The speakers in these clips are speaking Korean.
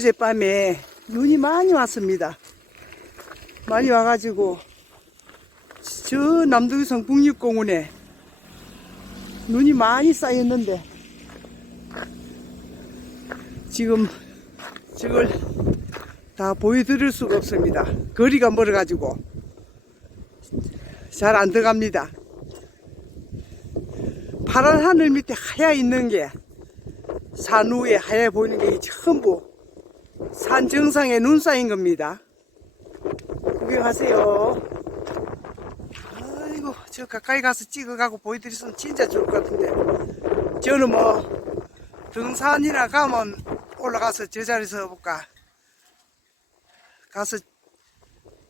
어젯밤에 눈이 많이 왔습니다. 많이 와가지고 저 남도기성 국립공원에 눈이 많이 쌓였는데 지금 저걸 다 보여드릴 수가 없습니다. 거리가 멀어가지고 잘 안 들어갑니다. 파란 하늘 밑에 하얗 있는 게산 위에 하얘 보이는 게 전부 산 정상에 눈 쌓인 겁니다. 구경하세요. 아이고, 저 가까이 가서 찍어가고 보여드리면 진짜 좋을 것 같은데. 저는 뭐, 등산이나 가면 올라가서 저 자리에서 볼까. 가서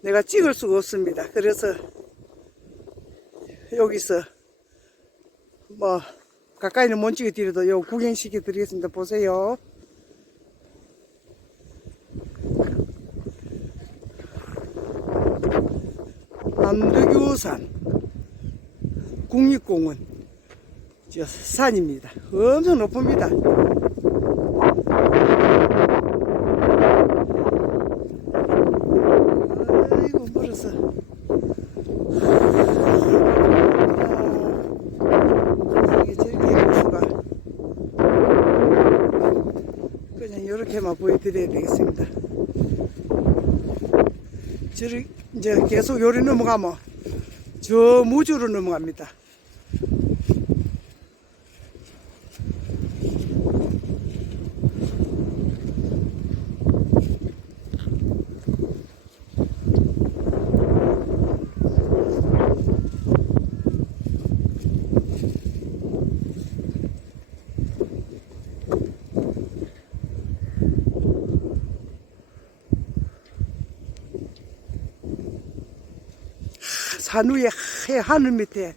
내가 찍을 수가 없습니다. 그래서 여기서 뭐, 가까이는 못 찍어드려도 요 구경시켜 드리겠습니다. 보세요. 남도교산 국립공원 저 산입니다. 엄청 높습니다. 아이고 아, 이게 저렇게 갈 수가 그냥 이렇게만 보여드려야 되겠습니다. 저를 이제 계속 요리 넘어가면 저 무주로 넘어갑니다. 산 위에 하얘 하늘 밑에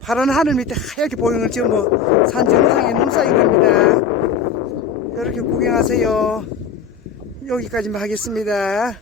파란 하늘 밑에 하얗게 보이는 걸 지금 뭐 산 정상에 눈 쌓인 겁니다. 이렇게 구경하세요. 여기까지만 하겠습니다.